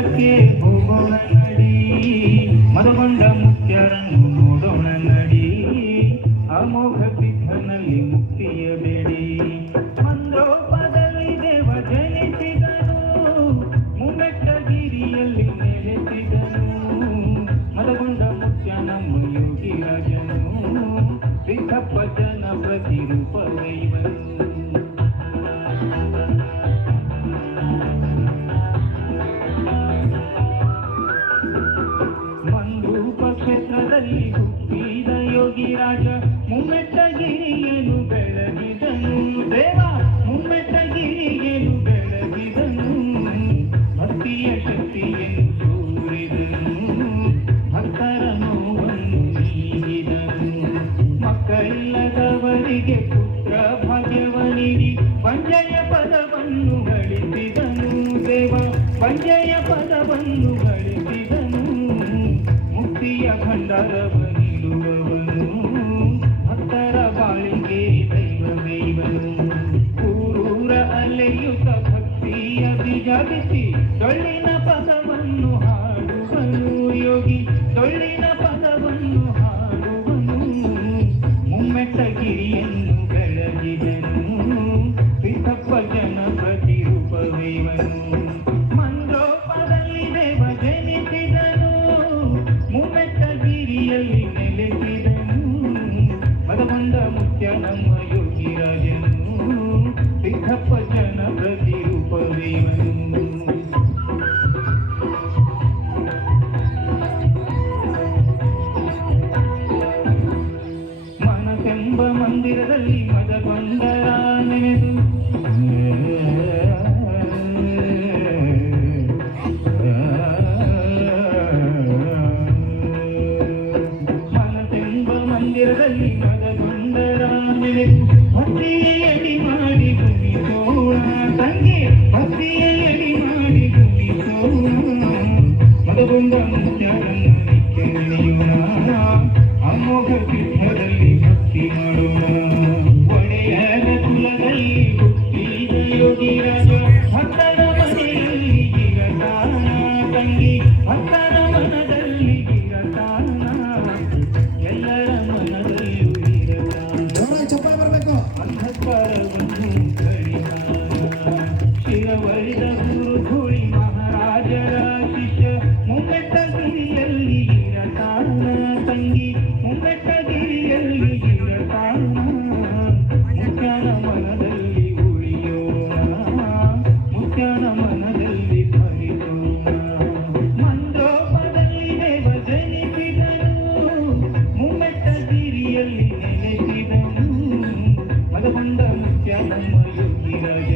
ಸ್ಥಳಕ್ಕೆ ಹೋಗೋಣ ನಡಿ, ಮದಗೊಂಡ ಮುಖ್ಯರನ್ನು ನೋಡೋಣ ನಡಿ, ಅಮೋಘ ಸಿದ್ಧನಲ್ಲಿ ಮುಕ್ತಿಯ ಬೇಡಿ. ಮಂದ್ರೋಪದಲ್ಲಿ ದೇವ ಜನಿಸಿದನು, ಮುಮ್ಮೆಟ್ಟಗಿರಿಯಲ್ಲಿ ನೆಲೆಸಿದನು, ಮದಗೊಂಡ ಮುಖ್ಯ ನಮ್ಮ ಯೋಗಿ ರಾಜನು, ಸಿದ್ದಪ್ಪ ಜನ ಪ್ರತಿರೂಪವೈವನು. ಕ್ಷೇತ್ರದಲ್ಲಿ ಹುಟ್ಟಿದ ಯೋಗಿ ರಾಜ ಮುಮ್ಮೆಟ್ಟಗಿರಿಯನು ಬೆಳಗಿದನು, ದೇವ ಮುಮ್ಮೆಟ್ಟಗಿರಿಯನು ಬೆಳಗಿದನು, ಭಕ್ತಿಯ ಶಕ್ತಿಯನ್ನು ತೋರಿದನು, ಭಕ್ತರ ನೋವನ್ನು ನೀಡಿದನು, ಮಕ್ಕಳಿಲ್ಲದವರಿಗೆ ಪುತ್ರ ಭಾಗ್ಯವನಿಗೆ ಪಂಜಯ ಪದವನ್ನು ಗಳಿಸಿದನು, ದೇವ ಪಂಜಯ ಪದವನ್ನು ಗಳಿಸಿದನು, ಮುಕ್ತಿಯ ಭಂಡಾರವ ನೀಡುವವನು, ಭಕ್ತರ ಬಾಳಿಗೆ ದೈವವೈವನು. ಊರೂರ ಅಲೆಯುತ್ತ ಭಕ್ತಿಯ ಬೀಜಾಗಿಸಿ ಡೊಳ್ಳಿನ ಪದವನ್ನು ಹಾಡುವನು, ಯೋಗಿ ಡೊಳ್ಳಿನ ಪದವನ್ನು ಹಾಡುವನು, ಮುಮ್ಮೆಟ್ಟಗಿರಿಯನ್ನು ಬೆಳಗಿದನು, ಸಿದ್ದಪ್ಪ ಜನ ಪ್ರತಿರೂಪವೈವನು. ಮಂದ್ರೋಪದಲ್ಲಿ ದೇವ ಜನಿಸಿದನು, ಮುಮ್ಮೆಟ್ಟಗಿರಿಯಲ್ಲಿ ನೆಲೆಸಿದನು, ಮದಗೊಂಡ ಮುಖ್ಯ ನಮ್ಮ ಯೋಗಿ ರಾಜನು, ಸಿದ್ದಪ್ಪ ಜನ ಪ್ರತಿರೂಪವೈವನು. ಮನಸೆಂಬ ಮಂದಿರದಲ್ಲಿ ಮದಗೊಂಡರ ನೆನೆದು ಮಂದಿರದಲ್ಲಿ ಮದಗೊಂಡರ ನೆನೆದು ಭಕ್ತಿಯ ಎಡಿ ಮಾಡಿ ಗುಮಿಸೋಣ ತಂಗಿ, ಭಕ್ತಿಯ ಎಡಿ ಮಾಡಿ ಗುಮಿಸೋಣ, ಮದಗೊಂಡ ಮುಖ್ಯರನ್ನ ನಿತ್ಯ ನೆನೆಯೋಣ, ಅಮೋಘ ಸಿದ್ಧದಲ್ಲಿ ಭಕ್ತಿ ಮಾಡೋಣ. ಒಡೆಯನ ಕುಲದಲ್ಲಿ ಹುಟ್ಟಿದ ಯೋಗಿ ರಾಜ ಭಕ್ತರ ಮನೆಯಲ್ಲಿ ಇರತಾನ ತಂಗಿ, ಭಕ್ತರ ಮನದಲ್ಲಿ ಇರತಾನ, ಎಲ್ಲರ ಮನದಲ್ಲೂ ಇರತಾನ, ಅಂಧಕಾರವನ್ನು ಕಡಿದಾನ, ಶಿರವಳಿದ ಗುರು ಧೂಳಿ ಮಹಾರಾಜರ ಶಿಷ್ಯ, ಮುಮ್ಮೆಟ್ಟಗಿರಿಯಲ್ಲಿ ಇರತಾನ ತಂಗಿ, ಮುಮ್ಮೆಟ್ಟಗಿರಿಯಲ್ಲಿ ಇರತಾನ, ಮುಖ್ಯನ ಮನದಲ್ಲಿ ಉಳಿಯೋಣ, ಮುಖ್ಯನ ಮನದಲ್ಲಿ ಭರಿಸೋಣ. ಮಂದ್ರೋಪದಲ್ಲಿ ದೇವ ಜನಿಸಿದನು, ಮುಮ್ಮೆಟ್ಟಗಿರಿಯಲ್ಲಿ ನೆಲೆಸಿದನು, ಮದಗೊಂಡ ಮುಖ್ಯ ನಮ್ಮ ಯೋಗಿ ರಾಜ